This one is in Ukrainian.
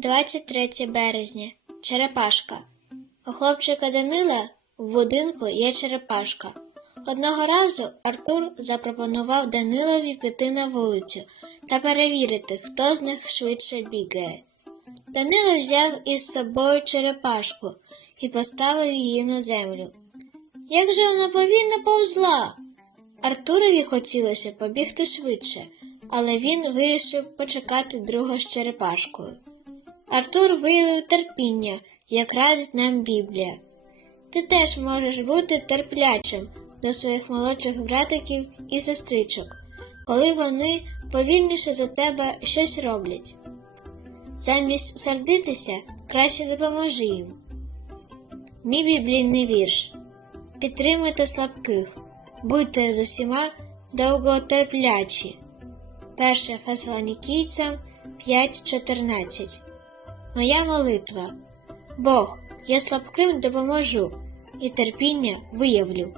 23 березня. Черепашка. У хлопчика Данила в будинку є черепашка. Одного разу Артур запропонував Данилові піти на вулицю та перевірити, хто з них швидше бігає. Данило взяв із собою черепашку і поставив її на землю. Як же вона повільно повзла? Артурові хотілося побігти швидше, але він вирішив почекати друга з черепашкою. Артур виявив терпіння, як радить нам Біблія. Ти теж можеш бути терплячим до своїх молодших братиків і сестричок, коли вони повільніше за тебе щось роблять. Замість сердитися, краще допоможи їм. Мій біблійний вірш. Підтримуйте слабких, будьте з усіма довготерплячі. 1 Фессалонікійцям 5.14 Моя молитва. Бог, я слабким допоможу і терпіння виявлю.